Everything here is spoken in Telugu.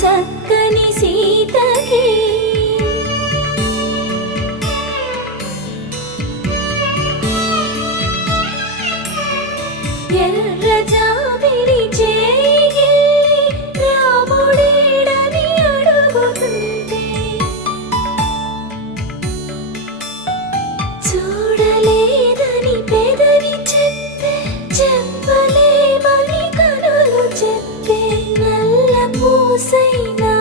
చక్కని సీతకి ఎర్ర జాబిలి చేయి రాముడేడని అడుగుతుంటే చూడలేదని పెదవి చెప్పే చెప్పలేమని కనులు చెప్పే నల్ల పూసైనా